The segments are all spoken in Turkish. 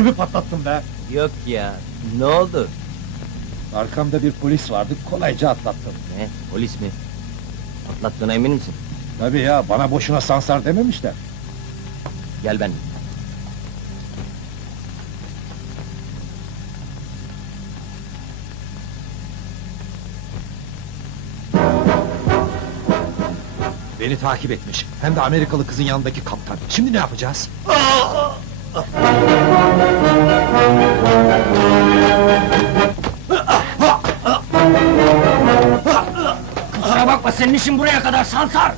Ödümü patlattım be! Yok ya, ne oldu? Arkamda bir polis vardı, kolayca atlattım. Ne, polis mi? Atlattığına emin misin? Tabii ya, bana boşuna sansar dememişler. Gel ben. Beni takip etmiş. Hem de Amerikalı kızın yanındaki kaptan. Şimdi ne yapacağız? Kusura bakma, senin işin buraya kadar Sansar!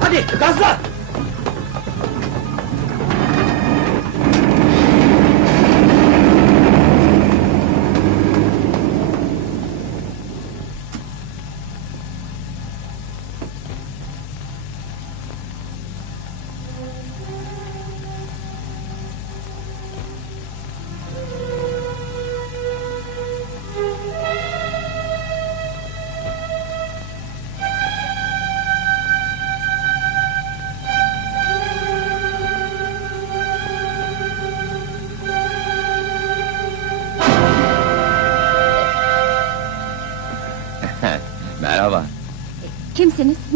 Hadi, gazla!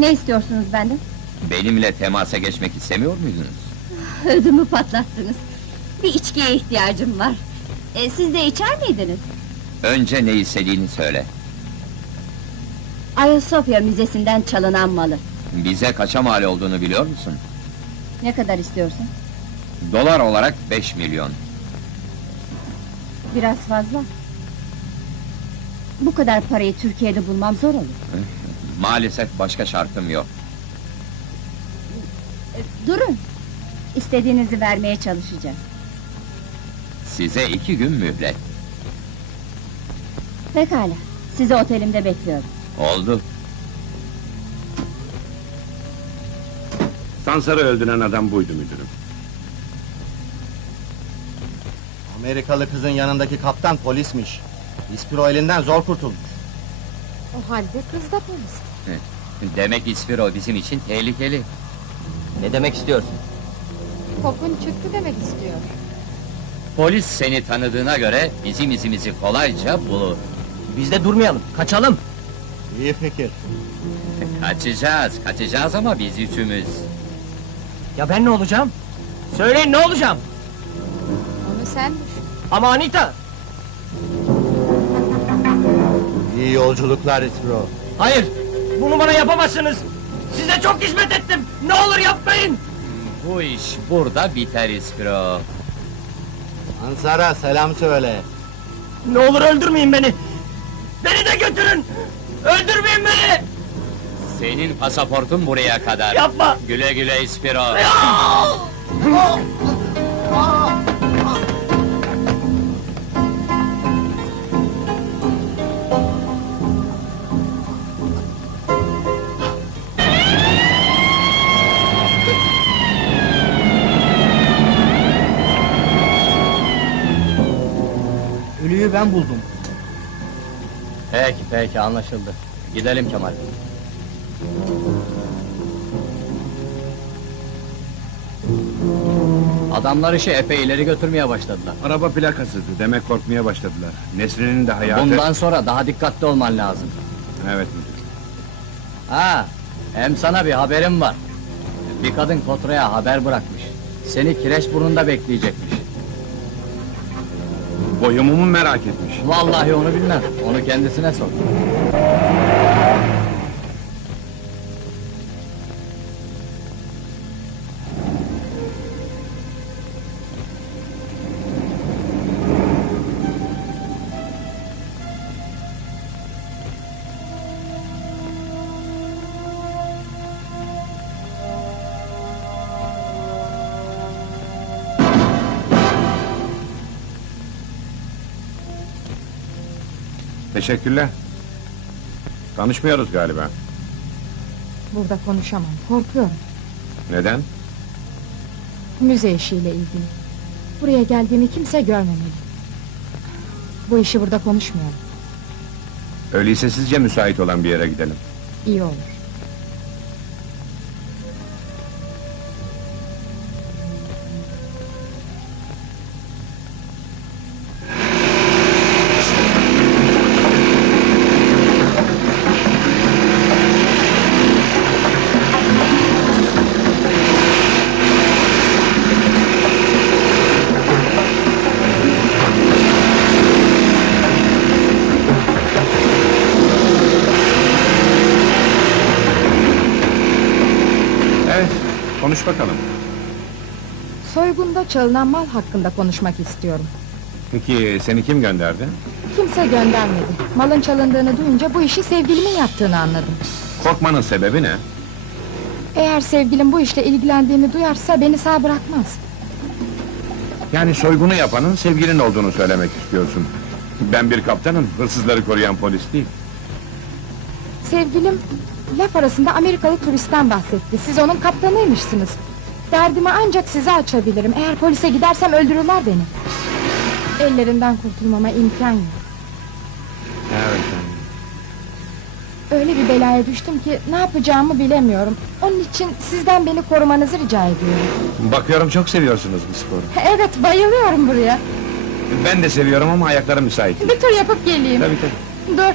Ne istiyorsunuz benden? Benimle temasa geçmek istemiyor muydunuz? Ödümü patlattınız. Bir içkiye ihtiyacım var. E, siz de içer miydiniz? Önce ne istediğini söyle. Ayasofya Müzesi'nden çalınan malı. Bize kaça mal olduğunu biliyor musun? Ne kadar istiyorsun? Dolar olarak 5 milyon. Biraz fazla. Bu kadar parayı Türkiye'de bulmam zor olur. Maalesef başka şartım yok. E, durun. İstediğinizi vermeye çalışacağım. Size iki gün mühlet. Pekala. Sizi otelimde bekliyorum. Oldu. Sansar'ı öldüren adam buydu müdürüm. Amerikalı kızın yanındaki kaptan polismiş. İspiro elinden zor kurtulmuş. O halde kız da polis. Demek İspiro bizim için tehlikeli. Ne demek istiyorsun? Kopun çıktı demek istiyor. Polis seni tanıdığına göre bizim izimizi kolayca bulur. Biz de durmayalım, kaçalım! İyi fikir. Kaçacağız, kaçacağız ama biz üçümüz. Ya ben ne olacağım? Söyleyin ne olacağım? Onu sen düşün. Ama Anita! İyi yolculuklar İspiro. Hayır, bunu bana yapamazsınız! Size çok hizmet ettim, ne olur yapmayın! Bu iş burada biter İspiro. Ansara selam söyle. Ne olur öldürmeyin beni! Beni de götürün! Öldürmeyin beni! Senin pasaportun buraya kadar. Yapma! Güle güle İspiro. Ben buldum. Peki peki anlaşıldı. Gidelim Kemal. Adamlar işi epey ileri götürmeye başladılar. Araba plakasıydı. Demek korkmaya başladılar. Nesrin'in de hayatı... Bundan sonra daha dikkatli olman lazım. Evet müdür. Ha, hem sana bir haberim var. Bir kadın Kotra'ya haber bırakmış. Seni Kireçburnu'nda bekleyecekmiş. Boyumu mu merak etmiş? Vallahi onu bilmem. Onu kendisine sor. Teşekkürler. Tanışmıyoruz galiba. Burada konuşamam. Korkuyorum. Neden? Müze işiyle ilgili. Buraya geldiğimi kimse görmemeli. Bu işi burada konuşmayalım. Öyleyse sizce müsait olan bir yere gidelim. İyi olur. Bakalım. Soygunda çalınan mal hakkında konuşmak istiyorum. Peki seni kim gönderdi? Kimse göndermedi. Malın çalındığını duyunca bu işi sevgilimin yaptığını anladım. Korkmanın sebebi ne? Eğer sevgilim bu işle ilgilendiğimi duyarsa beni sağ bırakmaz. Yani soygunu yapanın sevgilin olduğunu söylemek istiyorsun. Ben bir kaptanım, hırsızları koruyan polis değil. Sevgilim laf arasında Amerikalı turistten bahsetti. Siz onun kaptanıymışsınız. Derdimi ancak size açabilirim. Eğer polise gidersem öldürürler beni. Ellerinden kurtulmama imkan yok. Evet. Öyle bir belaya düştüm ki ne yapacağımı bilemiyorum. Onun için sizden beni korumanızı rica ediyorum. Bakıyorum çok seviyorsunuz bu sporu. Evet bayılıyorum buraya. Ben de seviyorum ama ayaklarım müsait. değil. Bir tur yapıp geleyim. Tabii tabii. Dur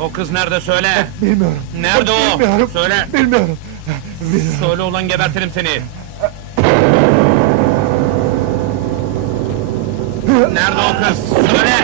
O kız nerede söyle? Bilmiyorum. Nerede o? Bilmiyorum. Söyle. Bilmiyorum. Söyle ulan gebertirim seni. Nerede o kız? Söyle.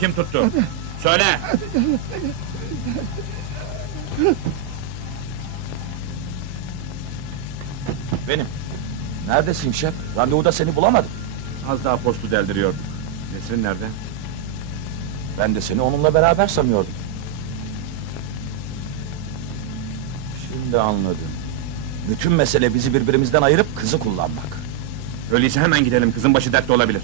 Kim tuttu? Söyle! Benim. Neredesin şef? Randevuda seni bulamadım. Az daha postu deldiriyordum. Nesrin nerede? Ben de seni onunla beraber sanıyordum. Şimdi anladım. Bütün mesele bizi birbirimizden ayırıp kızı kullanmak. Öyleyse hemen gidelim, kızın başı dertte olabilir.